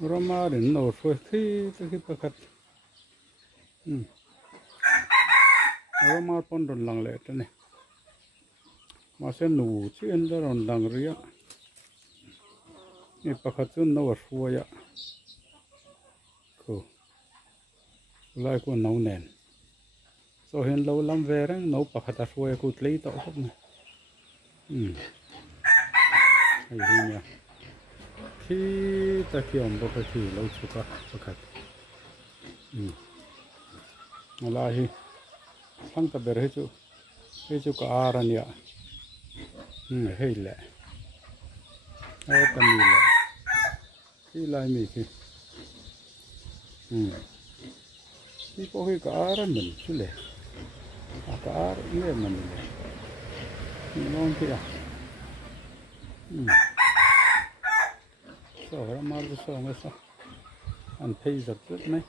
Ramar đến nổ xuôi khi bạc hạt Ramar pon đồn lăng lệ thế này mà sẽ nụ chuyện đó đồn lăng riêng này bạc hạt chân nổ xuôi ạ cô lại cô nấu nền rồi hiện lâu lắm về đó nấu bạc hạt xuôi cô lấy tao không này hay gì nhỉ khi ta kiềm bạc hạt thì lâu chút cả bạc hạt lại thằng ta bể hết chú cả ara nhỉ hay lẹ ở tầm này lẹ khi lại mình khi có cái cả ara mình chú lẹ cả ara nghe mình lẹ ngon kìa sao Ramar sao nghe sao anh thấy giật rất này